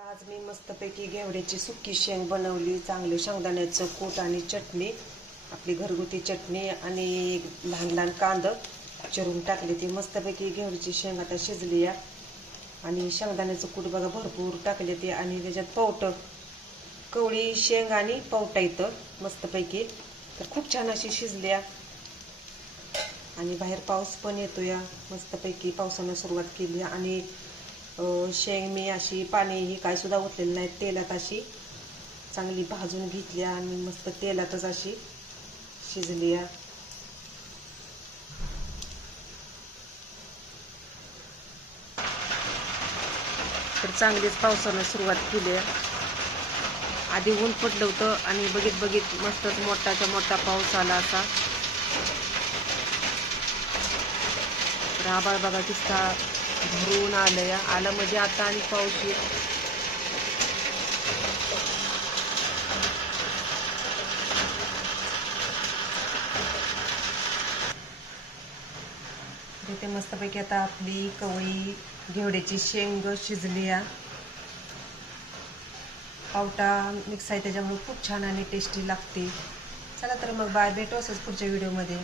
आज मी मस्तपैकी घेवड्याची सुकी शेंग बनवली. चांगले शेंगदाण्याचं कूट आणि चटणी, आपली घरगुती चटणी आणि लहान लहान कांदा चिरून टाकले. ती मस्तपैकी घेवड्याची शेंग आता शिजली या आणि शेंगदाण्याचं कूट बघा भरपूर टाकले ते आणि त्याच्यात पावटं कवळी शेंग आणि पावटा येतं मस्तपैकी. तर खूप छान अशी शिजली या आणि बाहेर पाऊस पण येतो या. मस्तपैकी पावसानं सुरुवात केली आणि शेंग मी अशी पाणी ही काय सुद्धा ओतलेलं नाही, तेलात अशी चांगली भाजून घेतली आणि मस्त तेलातच अशी शिजली या. तर चांगलीच पावसानं सुरुवात केली आहे. आधी ऊन पडलं होतं आणि बघित बघित मस्तच मोठाच्या मोठा पाऊस आला असा. तर आभाळ बघा किस्ता भरून आलं आलं म्हणजे आता आणि पाऊस येईल. तिथे मस्तपैकी आता आपली कवळी घेवड्याची शेंग शिजली या. पावटा मिक्स आहे त्याच्यामुळे खूप छान आणि टेस्टी लागते. चला तर मग बाय, भेटू असंच पुढच्या व्हिडिओमध्ये.